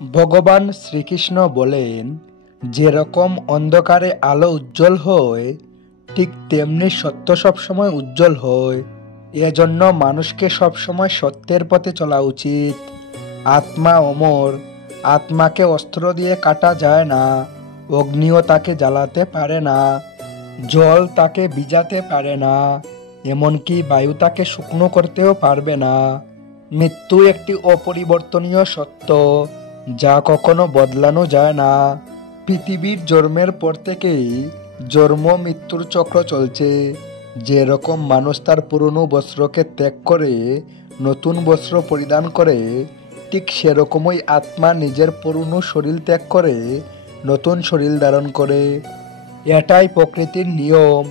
ভগবান শ্রীকৃষ্ণ বলেন, যেরকম অন্ধকারে আলো উজ্জ্বল হয় ঠিক তেমনি সত্য সবসময় উজ্জ্বল হয়। এজন্য মানুষকে সবসময় সত্যের পথে চলা উচিত। আত্মা অমর, আত্মাকে অস্ত্র দিয়ে কাটা যায় না, অগ্নিও তাকে জ্বালাতে পারে না, জল তাকে ভিজাতে পারে না, এমনকি বায়ু তাকে শুকনো করতেও পারবে না। মৃত্যু একটি অপরিবর্তনীয় সত্য, যা কখনো বদলানো যায় না। পৃথিবীর জন্মের পর থেকেই জন্ম মৃত্যুর চক্র চলছে। যেরকম মানুষ তার পুরনো বস্ত্রকে ত্যাগ করে নতুন বস্ত্র পরিধান করে, ঠিক সেরকমই আত্মা নিজের পুরনো শরীর ত্যাগ করে নতুন শরীর ধারণ করে। এটাই প্রকৃতির নিয়ম।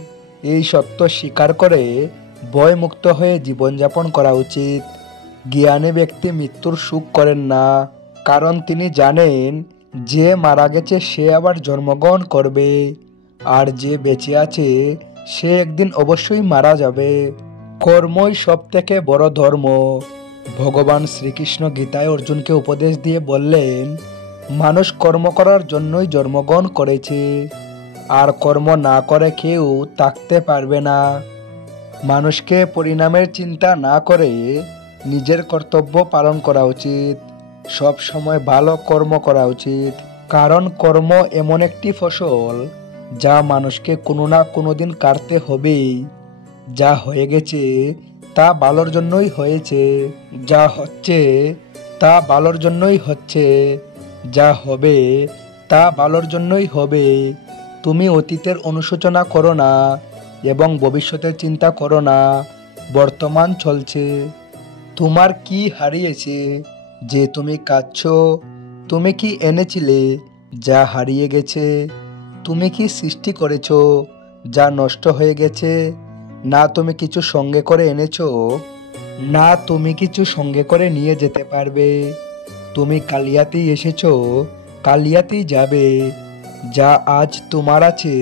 এই সত্য স্বীকার করে ভয়মুক্ত হয়ে জীবনযাপন করা উচিত। জ্ঞানী ব্যক্তি মৃত্যুর সুখ করেন না, কারণ তিনি জানেন যে মারা গেছে সে আবার জন্মগ্রহণ করবে, আর যে বেঁচে আছে সে একদিন অবশ্যই মারা যাবে। কর্মই সব থেকে বড় ধর্ম। ভগবান শ্রীকৃষ্ণ গীতায় অর্জুনকে উপদেশ দিয়ে বললেন, মানুষ কর্ম করার জন্যই জন্মগ্রহণ করেছে, আর কর্ম না করে কেউ থাকতে পারবে না। মানুষকে পরিণামের চিন্তা না করে নিজের কর্তব্য পালন করা উচিত। সব সময় ভালো কর্ম করা উচিত, কারণ কর্ম এমন একটি ফসল যা মানুষকে কোনো না কোনো দিন কাটতে হবেই। যা হয়ে গেছে তা ভালোর জন্যই হয়েছে, যা হচ্ছে তা ভালোর জন্যই হচ্ছে, যা হবে তা ভালোর জন্যই হবে। তুমি অতীতের অনুশোচনা করো না এবং ভবিষ্যতের চিন্তা করো না। বর্তমান চলছে। তোমার কি হারিয়েছে যে তুমি কাঁদছো? তুমি কি এনেছিলে যা হারিয়ে গেছে? তুমি কি সৃষ্টি করেছো যা নষ্ট হয়ে গেছে? না তুমি কিছু সঙ্গে করে এনেছো, না তুমি কিছু সঙ্গে করে নিয়ে যেতে পারবে। তুমি কালিয়াতেই এসেছো, কালিয়াতেই যাবে। যা আজ তোমার আছে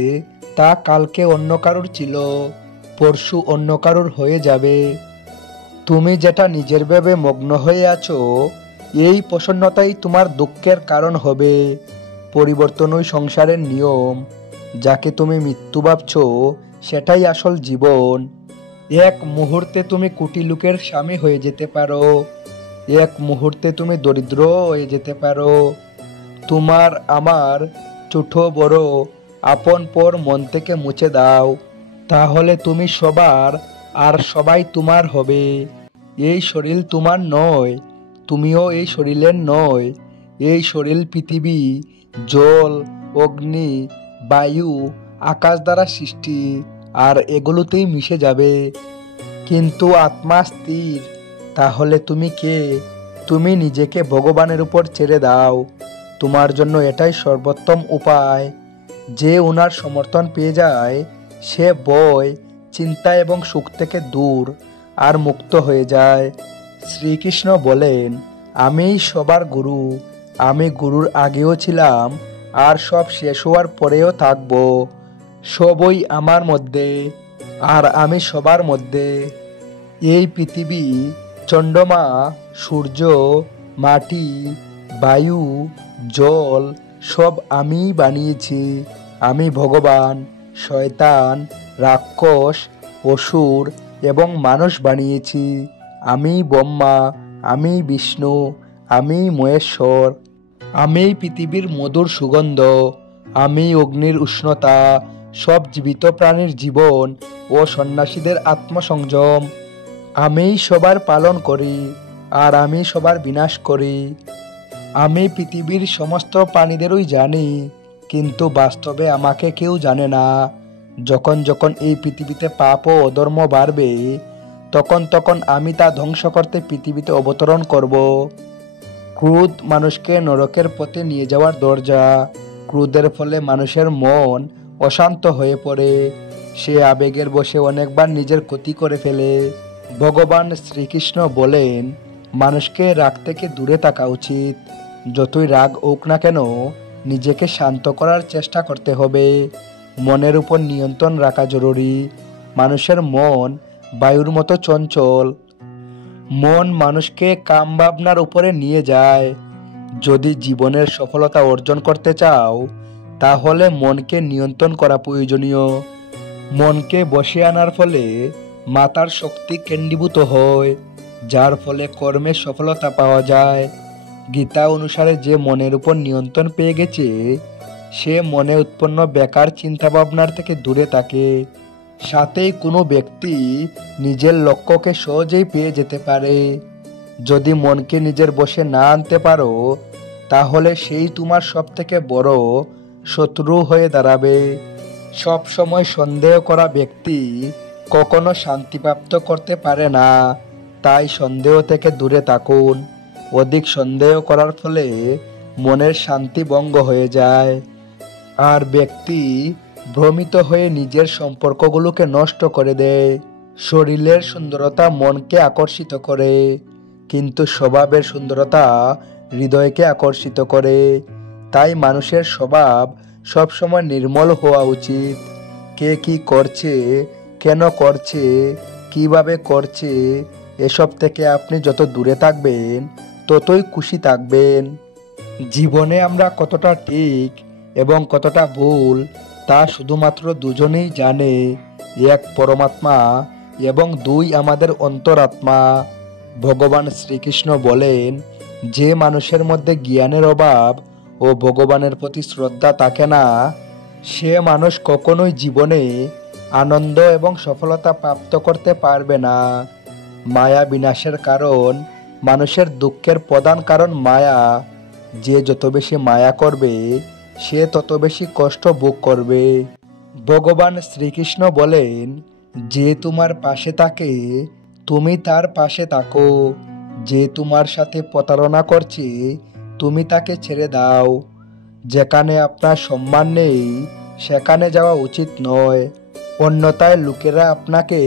তা কালকে অন্য কারোর ছিল, পরশু অন্য কারোর হয়ে যাবে। তুমি যেটা নিজের ভেবে মগ্ন হয়ে আছো, এই প্রসন্নতাই তোমার দুঃখের কারণ হবে। পরিবর্তনই সংসারের নিয়ম। যাকে তুমি মৃত্যু ভাবছো সেটাই আসল জীবন। এক মুহূর্তে তুমি কোটি লোকের স্বামী হয়ে যেতে পারো, এক মুহূর্তে তুমি দরিদ্র হয়ে যেতে পারো। তোমার আমার ছোট বড় আপন পর মন থেকে মুছে দাও, তাহলে তুমি সবার আর সবাই তোমার হবে। এই শরীর তোমার নয়, তুমিও এই শরীরের নয়। এই শরীর পৃথিবী, জল, অগ্নি, বায়ু, আকাশ দ্বারা সৃষ্টি, আর এগুলোতেই মিশে যাবে। কিন্তু আত্মা স্থির। তাহলে তুমি কে? তুমি নিজেকে ভগবানের উপর ছেড়ে দাও। তোমার জন্য এটাই সর্বোত্তম উপায়। যে ওনার সমর্থন পেয়ে যায় সে ভয়, চিন্তা এবং সুখ থেকে দূর আর মুক্ত হয়ে যায়। শ্রীকৃষ্ণ বলেন, আমিই সবার গুরু। আমি গুরুর আগেও ছিলাম আর সব শেষ হওয়ার পরেও থাকব। সবই আমার মধ্যে আর আমি সবার মধ্যে। এই পৃথিবী, চন্দ্রমা, সূর্য, মাটি, বায়ু, জল সব আমিই বানিয়েছি। আমি ভগবান, শয়তান, রাক্ষস, অসুর এবং মানুষ বানিয়েছি। আমি ব্রহ্মা, আমি বিষ্ণু, আমি মহেশ্বর। আমি পৃথিবীর মধুর সুগন্ধ, আমি অগ্নির উষ্ণতা, সব জীবিত প্রাণীর জীবন ও সন্ন্যাসীদের আত্মসংযম। আমি সবার পালন করি আর আমি সবার বিনাশ করি। আমি পৃথিবীর সমস্ত প্রাণীদেরই জানি, কিন্তু বাস্তবে আমাকে কেউ জানে না। যখন যখন এই পৃথিবীতে পাপ ও অধর্ম বাড়বে, তখন তখন আমি তা ধ্বংস করতে পৃথিবীতে অবতরণ করব। ক্রোধ মানুষকে নরকের পথে নিয়ে যাওয়ার দরজা। ক্রোধের ফলে মানুষের মন অশান্ত হয়ে পড়ে। সে আবেগের বশে অনেকবার নিজের ক্ষতি করে ফেলে। ভগবান শ্রীকৃষ্ণ বলেন, মানুষকে রাগ থেকে দূরে থাকা উচিত। যতই রাগ হোক না কেন, নিজেকে শান্ত করার চেষ্টা করতে হবে। মনের উপর নিয়ন্ত্রণ রাখা জরুরি। মানুষের মন বায়ুর মতো চঞ্চল। মন মানুষকে কাম ভাবনার উপরে নিয়ে যায়। যদি জীবনের সফলতা অর্জন করতে চাও তাহলে মনকে নিয়ন্ত্রণ করা প্রয়োজনীয়। মনকে বশে আনার ফলে মাথার শক্তি কেন্দ্রীভূত হয়, যার ফলে কর্মে সফলতা পাওয়া যায়। গীতা অনুসারে যে মনের উপর নিয়ন্ত্রণ পেয়ে গেছে সে মনে উৎপন্ন বেকার চিন্তাভাবনার থেকে দূরে থাকে। সাথেই কোনো ব্যক্তি নিজের লক্ষ্যকে সহজেই পেয়ে যেতে পারে। যদি মনকে নিজের বশে না আনতে পারো তাহলে সেই তোমার সবথেকে বড় শত্রু হয়ে দাঁড়াবে। সব সময় সন্দেহ করা ব্যক্তি কখনো শান্তিপ্রাপ্ত করতে পারে না, তাই সন্দেহ থেকে দূরে থাকুন। অধিক সন্দেহ করার ফলে মনের শান্তি ভঙ্গ হয়ে যায় আর ব্যক্তি ভ্রমিত হয়ে নিজের সম্পর্কগুলোকে নষ্ট করে দেয়। শরীরের সুন্দরতা মনকে আকর্ষিত করে, কিন্তু স্বভাবের সুন্দরতা হৃদয়কে আকর্ষিত করে। তাই মানুষের স্বভাব সবসময় নির্মল হওয়া উচিত। কে কি করছে, কেন করছে, কিভাবে করছে, এসব থেকে আপনি যত দূরে থাকবেন ততই খুশি থাকবেন। জীবনে আমরা কতটা ঠিক এবং কতটা ভুল তা শুধুমাত্র দুজনেই জানে, এক পরমাত্মা এবং দুই আমাদের অন্তরাত্মা। ভগবান শ্রীকৃষ্ণ বলেন, যে মানুষের মধ্যে জ্ঞানের অভাব ও ভগবানের প্রতি শ্রদ্ধা থাকে না সে মানুষ কখনোই জীবনে আনন্দ এবং সফলতা প্রাপ্ত করতে পারবে না। মায়া বিনাশের কারণ, মানুষের দুঃখের প্রধান কারণ মায়া। যে যত বেশি মায়া করবে সে তত বেশি কষ্ট ভোগ করবে। ভগবান শ্রীকৃষ্ণ বলেন, যে তোমার পাশে থাকে তুমি তার পাশে থাকো, যে তোমার সাথে প্রতারণা করছে তুমি তাকে ছেড়ে দাও। যেখানে আপনার সম্মান নেই সেখানে যাওয়া উচিত নয়, অন্যথায় লোকেরা আপনাকে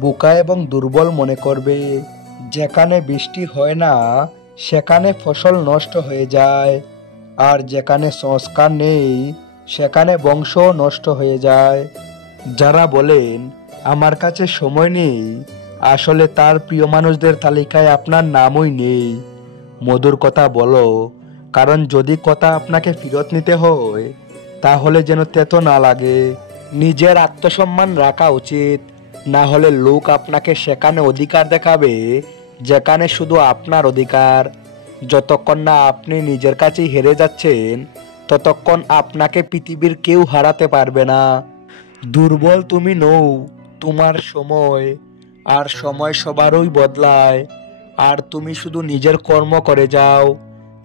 বোকা এবং দুর্বল মনে করবে। যেখানে বৃষ্টি হয় না সেখানে ফসল নষ্ট হয়ে যায়, আর যেখানে সংস্কার নেই সেখানে বংশ নষ্ট হয়ে যায়। যারা বলেন আমার কাছে সময় নেই, আসলে তার প্রিয় মানুষদের তালিকায় আপনার নামই নেই। মধুর কথা বলো, কারণ যদি কথা আপনাকে ফেরত নিতে হয় তাহলে যেন তেতো না লাগে। নিজের আত্মসম্মান রাখা উচিত, না হলে লোক আপনাকে সেখানে অধিকার দেখাবে যেখানে শুধু আপনার অধিকার। যতক্ষণ না আপনি নিজের কাছেই হেরে যাচ্ছেন ততক্ষণ আপনাকে পৃথিবীর কেউ হারাতে পারবে না। দুর্বল তুমি নও, তোমার সময়, আর সময় সবারই বদলায়। আর তুমি শুধু নিজের কর্ম করে যাও।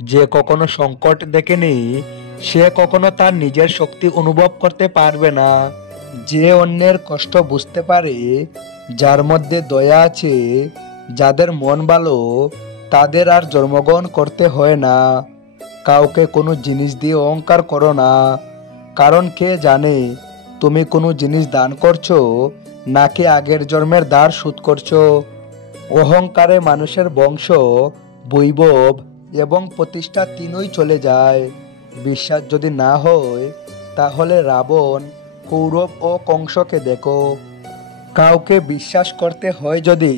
যে কখনো সংকট দেখেনি সে কখনো তার নিজের শক্তি অনুভব করতে পারবে না। যে অন্যের কষ্ট বুঝতে পারে, যার মধ্যে দয়া আছে, যাদের মন ভালো, তাদের আর জন্মগ্রহণ করতে হয় না। কাউকে কোনো জিনিস দিয়ে অহংকার করো না, কারণ কে জানে তুমি কোনো জিনিস দান করছো নাকি আগের জন্মের ধার শোধ করছো। অহংকারে মানুষের বংশ, বৈভব এবং প্রতিষ্ঠা তিনই চলে যায়। বিশ্বাস যদি না হয় তাহলে রাবণ, কৌরব ও কংসকে দেখো। কাউকে বিশ্বাস করতে হয় যদি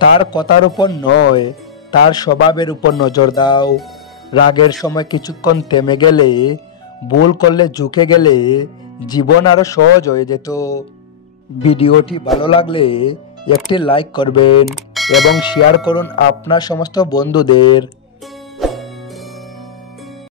তার কথার উপর নয় তার স্বভাবের উপর নজর দাও। রাগের সময় কিছুক্ষণ থেমে গেলে, ভুল করলে ঝুঁকে গেলে জীবন আরো সহজ হয়ে যেত। ভিডিওটি ভালো লাগলে একটি লাইক করবেন এবং শেয়ার করুন আপনার সমস্ত বন্ধুদের।